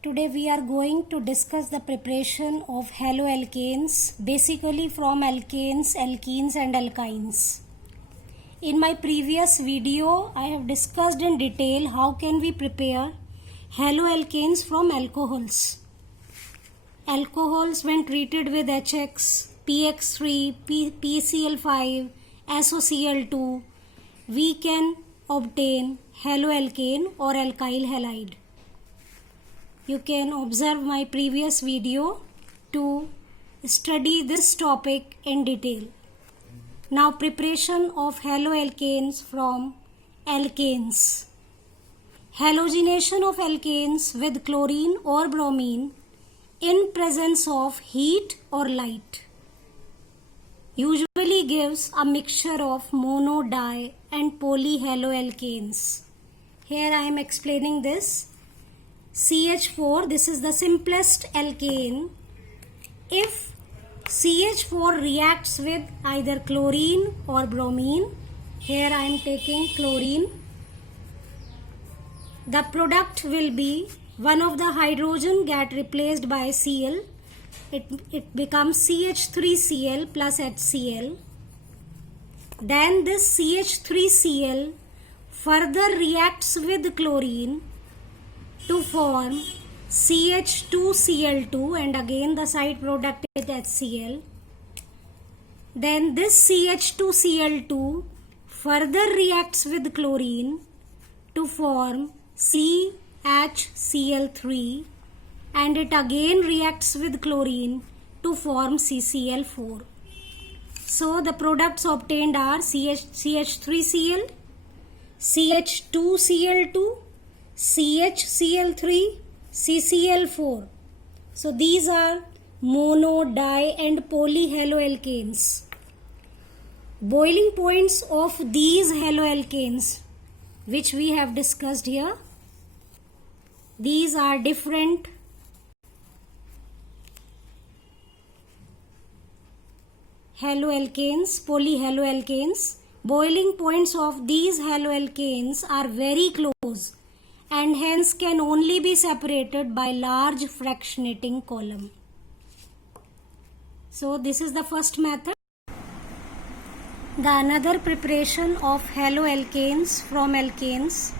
Today we are going to discuss the preparation of haloalkanes, basically from alkanes, alkenes and alkynes. In my previous video, I have discussed in detail how can we prepare haloalkanes from alcohols. Alcohols when treated with HX, PX3, PCl5, SOCl2, we can obtain haloalkane or alkyl halide. You can observe my previous video to study this topic in detail. Now preparation of haloalkanes from alkanes. Halogenation of alkanes with chlorine or bromine in presence of heat or light usually gives a mixture of mono, di and polyhaloalkanes. Here I am explaining this. CH4, this is the simplest alkane. If CH4 reacts with either chlorine or bromine, here I am taking chlorine, the product will be one of the hydrogen get replaced by Cl. It becomes CH3Cl plus HCl. Then this CH3Cl further reacts with chlorine to form CH2Cl2 and again the side product is HCl. Then this CH2Cl2 further reacts with chlorine to form CHCl3 and it again reacts with chlorine to form CCl4. So the products obtained are CH3Cl, CH2Cl2, CHCl3, CCl4. So these are mono, di and polyhaloalkanes. Boiling points of these haloalkanes which we have discussed here, these are different. Haloalkanes, polyhaloalkanes. Boiling points of these haloalkanes are very close and hence can only be separated by large fractionating column. So this is the first method. The another preparation of haloalkanes from alkanes.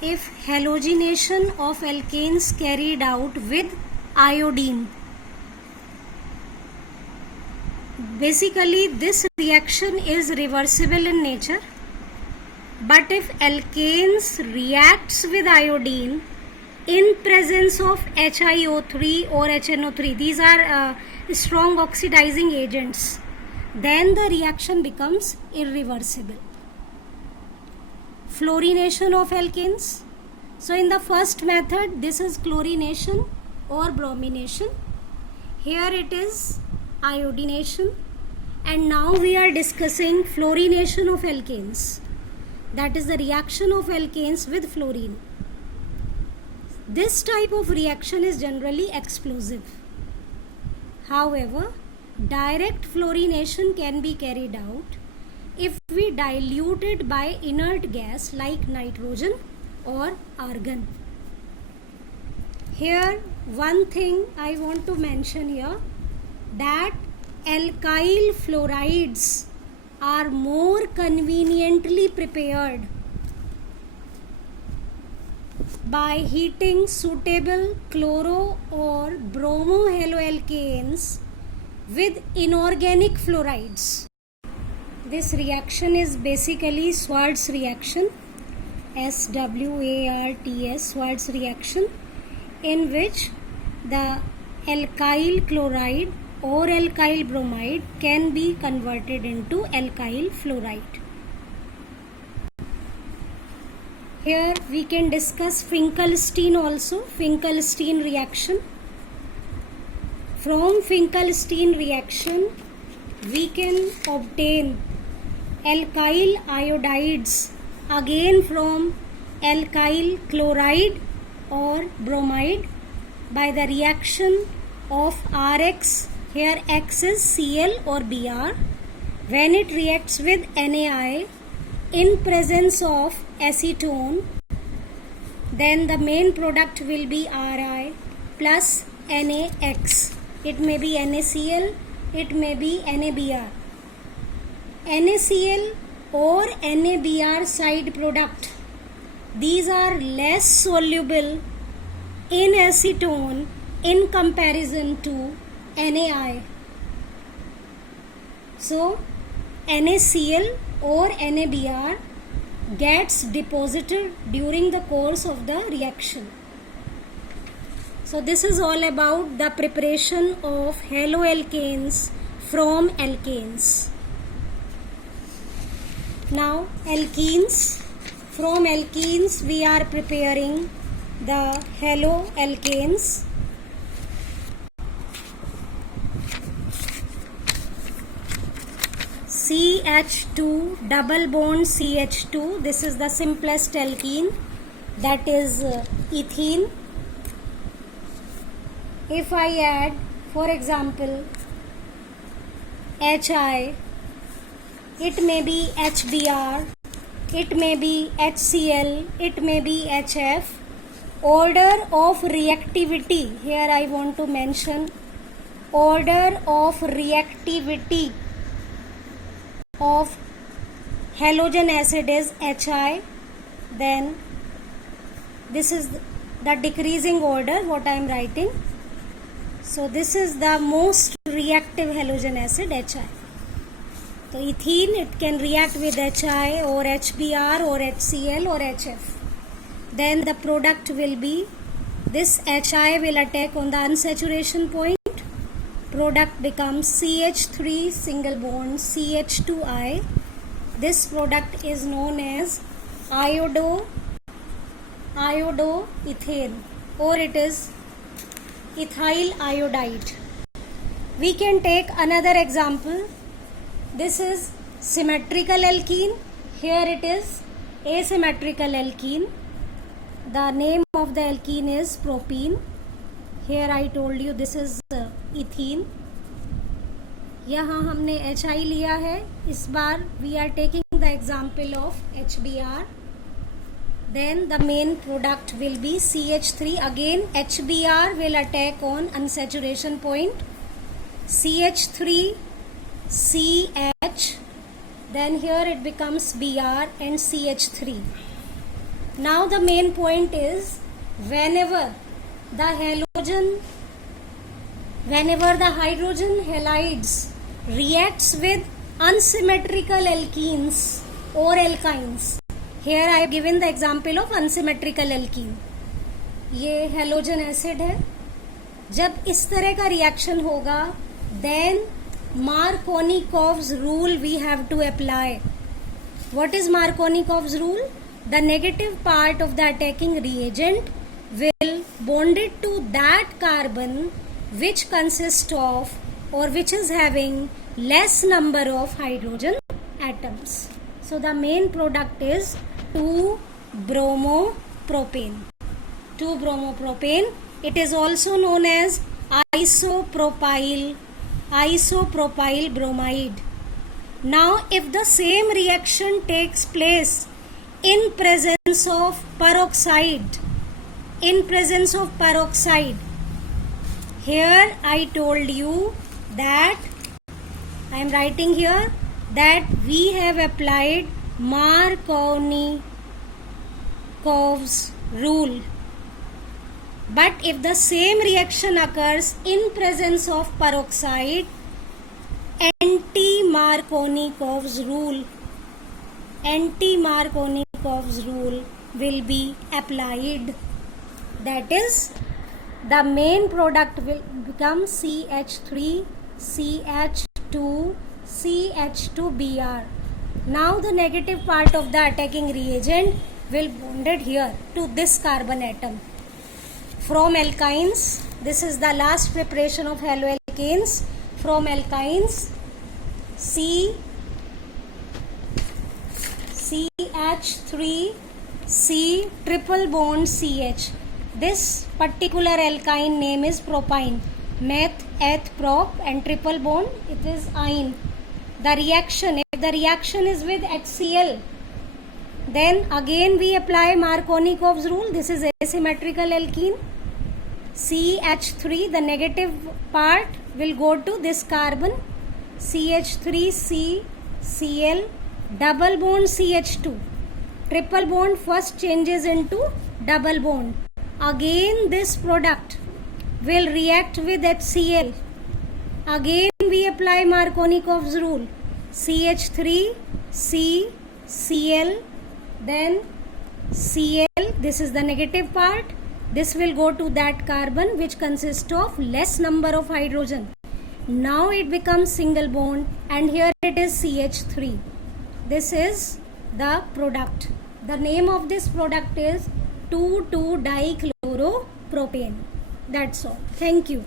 If halogenation of alkanes carried out with iodine, basically this reaction is reversible in nature. But if alkanes reacts with iodine in presence of HiO3 or HNO3, these are strong oxidizing agents, then the reaction becomes irreversible. Fluorination of alkanes. So in the first method, this is chlorination or bromination. Here it is iodination. And now we are discussing fluorination of alkanes. That is the reaction of alkanes with fluorine. This type of reaction is generally explosive. However, direct fluorination can be carried out if we dilute it by inert gas like nitrogen or argon. Here, one thing I want to mention here, that alkyl fluorides are more conveniently prepared by heating suitable chloro or bromohaloalkanes with inorganic fluorides. This reaction is basically Swartz reaction, SWARTS, Swartz reaction, in which the alkyl chloride or alkyl bromide can be converted into alkyl fluoride. Here we can discuss Finkelstein also, Finkelstein reaction. From Finkelstein reaction, we can obtain alkyl iodides again from alkyl chloride or bromide by the reaction of RX. Here X is Cl or Br. When it reacts with NaI in presence of acetone, then the main product will be Ri plus NaX. It may be NaCl, it may be NaBr. NaCl or NaBr side product, these are less soluble in acetone in comparison to NaI. So NaCl or NaBr gets deposited during the course of the reaction. So this is all about the preparation of haloalkanes from alkanes. Now alkenes. From alkenes we are preparing the haloalkanes. CH2 double bond CH2, this is the simplest alkene, that is ethene. If I add, for example, HI, it may be HBr, it may be HCl, it may be HF. Order of reactivity, here I want to mention order of reactivity of halogen acid is HI, then this is the decreasing order what I am writing. So this is the most reactive halogen acid HI. So ethene, it can react with HI or HBr or HCl or HF. Then the product will be, this HI will attack on the unsaturation point. Product becomes CH3 single bond CH2I. This product is known as iodoethane, or it is ethyl iodide. We can take another example. This is symmetrical alkene. Here it is asymmetrical alkene. The name of the alkene is propene. Here I told you this is ethene. यहाँ हमने HI लिया है. इस बार we are taking the example of HBr. Then the main product will be CH3. Again HBr will attack on unsaturation point. CH3 CH. Then here it becomes Br and CH3. Now the main point is, whenever the hydrogen halides reacts with unsymmetrical alkenes or alkynes. Here I have given the example of unsymmetrical alkene. ये halogen acid है. जब इस तरह का reaction होगा, then Markovnikov's rule we have to apply. What is Markovnikov's rule? The negative part of the attacking reagent will bond it to that carbon which consists of or which is having less number of hydrogen atoms. So the main product is 2-bromopropane. 2-bromopropane. It is also known as isopropyl bromide. Now if the same reaction takes place in presence of peroxide, here I told you that I am writing here that we have applied Markovnikov's rule. But if the same reaction occurs in presence of peroxide, anti-Markovnikov's rule will be applied. That is, the main product will become CH3 CH2 CH2Br. Now the negative part of the attacking reagent will bonded here to this carbon atom. From alkynes, this is the last preparation of haloalkanes. From alkynes, CH3 C triple bond CH. This particular alkyne name is propyne. Meth, eth, prop, and triple bond, it is yne. The reaction, if the reaction is with HCl, Then again we apply Markovnikov's rule. This is asymmetrical alkene. CH3, the negative part will go to this carbon. CH3C, Cl, double bond CH2. Triple bond first changes into double bond. Again this product will react with HCl. Again we apply Markovnikov's rule. CH3, C, Cl, then Cl, this is the negative part. This will go to that carbon which consists of less number of hydrogen. Now it becomes single bond, and here it is CH3. This is the product. The name of this product is 2,2-dichloropropane. That's all. Thank you.